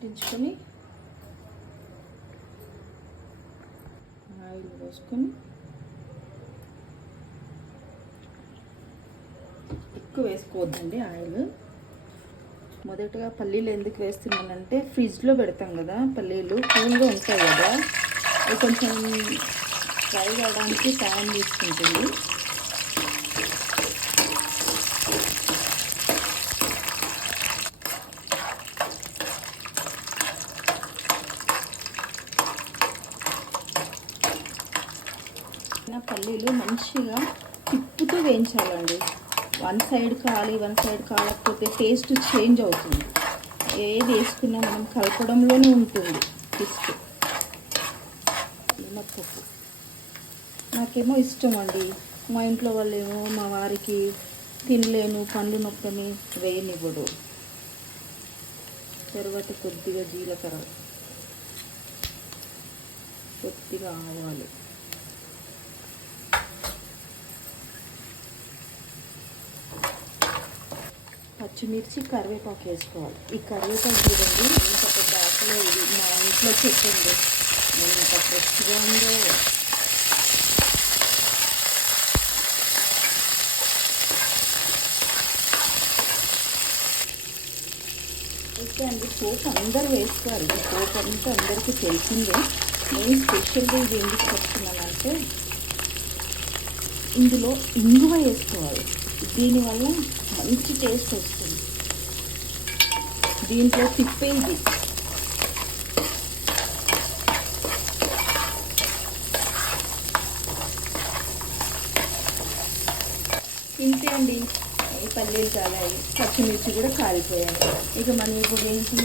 అంటించుకొని oil పోసుకొని ఎక్కువ వేసుకోవద్దండి oil. మొదటగా పల్లీలు ఎందుకు వేస్తున్నానంటే ఫ్రిడ్జ్లో పెడతాం కదా, పల్లీలు కూల్గా ఉంటాయి కదా, అవి కొంచెం ఫ్రై కావడానికి టైం తీసుకుంటుంది. పల్లీలు మంచిగా తిప్పుతూ వేయించాలండి. వన్ సైడ్ కాలి వన్ సైడ్ కాలకపోతే టేస్ట్ చేంజ్ అవుతుంది. ఏది వేసుకున్నా మనం కలపడంలోనే ఉంటుంది టేస్ట్. మినప్పప్పు నాకేమో ఇష్టం అండి, మా ఇంట్లో వాళ్ళేమో మా వారికి తినలేను పండు నొప్పని వేయనివ్వడు. తర్వాత కొద్దిగా జీలకర్ర, కొద్దిగా ఆవాలు, పచ్చిమిర్చి, కరివేపాకు వేసుకోవాలి. ఈ కరివేపాకు చూడండి ఇంత పెద్ద ఆకులో, ఇది మా ఇంట్లో చెట్టు, నేను ఇంత ఫ్రెష్గా ఉందో. అయితే అండి పోపు అందరూ వేస్తారు, ఈ పోపు అంతా అందరికీ తెలిసిందే. నేను స్పెషల్గా ఇది ఎందుకు చెప్తున్నానంటే ఇందులో ఇంగువ వేసుకోవాలి. దీనివల్ల మంచి టేస్ట్ వస్తుంది. దీంట్లో తిప్పేది ఇంతే అండి. పల్లీలు కాలాయి, పచ్చిమిర్చి కూడా కాలిపోయాయి. ఇక మనం ఇప్పుడు ఏంటి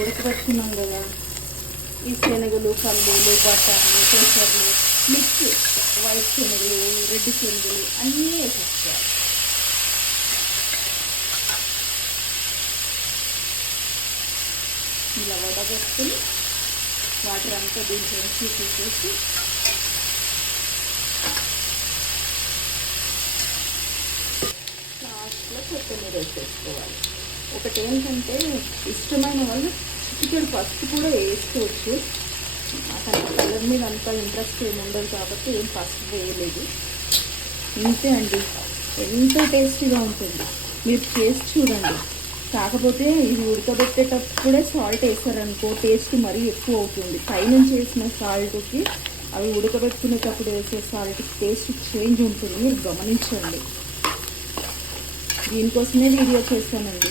ఉడకబెట్టుకున్నాం కదా, ఈ శనగలు, పల్లీలు, బఠానీ, పెసర్లు మిక్స్, వైట్ శనగలు, రెడ్ శనగలు అన్నీ వేసేసుకోవాలి. ఇలా వడగట్టుకుని వాటర్ అంతా దీంట్లో తీసేసి లాస్ట్లో కొత్తిమీర వేసేసుకోవాలి. ఒకటి ఏంటంటే ఇష్టమైన వాళ్ళు చిటికెడు పసుపు కూడా వేసుకోవచ్చు. నాకు కలర్ మీద అంత ఇంట్రెస్ట్ ఏమి ఉండదు కాబట్టి ఏం పసుపు వేయలేదు. ఇంతే అండి, ఎంతో టేస్టీగా ఉంటుంది. మీరు టేస్ట్ చూడండి. కాకపోతే ఇది ఉడకబెట్టేటప్పుడే సాల్ట్ వేసారనుకో టేస్ట్ మరీ ఎక్కువ అవుతుంది. పైనుంచి వేసిన సాల్ట్కి అవి ఉడకబెట్టుకునేటప్పుడు వేసే సాల్ట్కి టేస్ట్ చేంజ్ ఉంటుంది, మీరు గమనించండి. దీనికోసమే వీడియో చేస్తానండి.